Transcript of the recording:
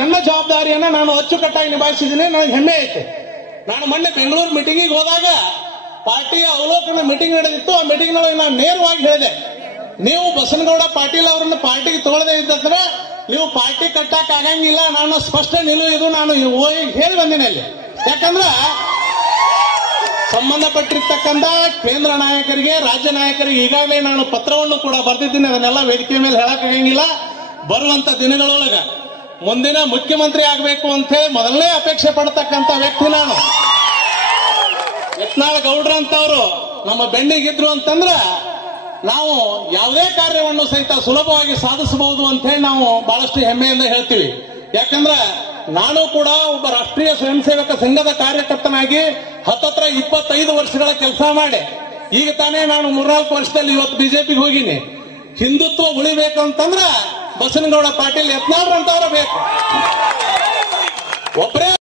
ನನ್ನ ಜವಾಬ್ದಾರಿಯನ್ನ ನಾನು ಅಚ್ಚುಕಟ್ಟಾಗಿ ನಿಭಾಯಿಸಿದ್ದೀನಿ. ನನಗೆ ಹೆಮ್ಮೆ ಐತೆ. ನಾನು ಮೊನ್ನೆ ಬೆಂಗಳೂರು ಮೀಟಿಂಗಿಗೆ ಹೋದಾಗ ಪಾರ್ಟಿಯ ಅವಲೋಕನ ಮೀಟಿಂಗ್ ನಡೆದಿತ್ತು. ಆ ಮೀಟಿಂಗ್ ನೊಳಗೆ ನಾನು ನೇರವಾಗಿ ಹೇಳಿದೆ, ನೀವು ಬಸನಗೌಡ ಪಾಟೀಲ್ ಅವರನ್ನು ಪಾರ್ಟಿಗೆ ತಗೊಳ್ಳದೆ ಇದ್ದಂದ್ರೆ ನೀವು ಪಾರ್ಟಿ ಕಟ್ಟಕ್ ಆಗಂಗಿಲ್ಲ. ನಾನು ಸ್ಪಷ್ಟ ನಿಲುವು ಇದು ನಾನು ಹೇಳಿ ಬಂದಿನಿ ಅಲ್ಲಿ. ಯಾಕಂದ್ರೆ ಸಂಬಂಧಪಟ್ಟಿರ್ತಕ್ಕಂಥ ಕೇಂದ್ರ ನಾಯಕರಿಗೆ, ರಾಜ್ಯ ನಾಯಕರಿಗೆ ಈಗಾಗಲೇ ನಾನು ಪತ್ರವನ್ನು ಕೂಡ ಬರೆದಿದ್ದೀನಿ. ಅದನ್ನೆಲ್ಲ ವೇದಿಕೆ ಮೇಲೆ ಹೇಳಕ್ಕಾಗಂಗಿಲ್ಲ. ಬರುವಂತ ದಿನಗಳೊಳಗ ಮುಂದಿನ ಮುಖ್ಯಮಂತ್ರಿ ಆಗಬೇಕು ಅಂತ ಹೇಳಿ ಮೊದಲನೇ ಅಪೇಕ್ಷೆ ಪಡತಕ್ಕಂಥ ವ್ಯಕ್ತಿ ನಾನು. ಯತ್ನಾಳ್ ಗೌಡ್ರ ಅಂತವ್ರು ನಮ್ಮ ಬೆನ್ನಿಗಿದ್ರು ಅಂತಂದ್ರ ನಾವು ಯಾವುದೇ ಕಾರ್ಯವನ್ನು ಸಹಿತ ಸುಲಭವಾಗಿ ಸಾಧಿಸಬಹುದು ಅಂತ ಹೇಳಿ ನಾವು ಬಹಳಷ್ಟು ಹೆಮ್ಮೆಯಿಂದ ಹೇಳ್ತೀವಿ. ಯಾಕಂದ್ರೆ ನಾನು ಕೂಡ ಒಬ್ಬ ರಾಷ್ಟ್ರೀಯ ಸ್ವಯಂ ಸೇವಕ ಸಂಘದ ಕಾರ್ಯಕರ್ತನಾಗಿ 25 ವರ್ಷಗಳ ಕೆಲಸ ಮಾಡಿ ಈಗ ತಾನೇ ನಾನು 3-4 ವರ್ಷದಲ್ಲಿ ಇವತ್ತು ಬಿಜೆಪಿಗೆ ಹೋಗಿನಿ. ಹಿಂದುತ್ವ ಉಳಿಬೇಕಂತಂದ್ರ ಬಸನಗೌಡ ಪಾಟೀಲ್ ಯತ್ನಾಳ್ ಅಂತವ್ರ ಬೇಕು. ಒಬ್ಬರೇ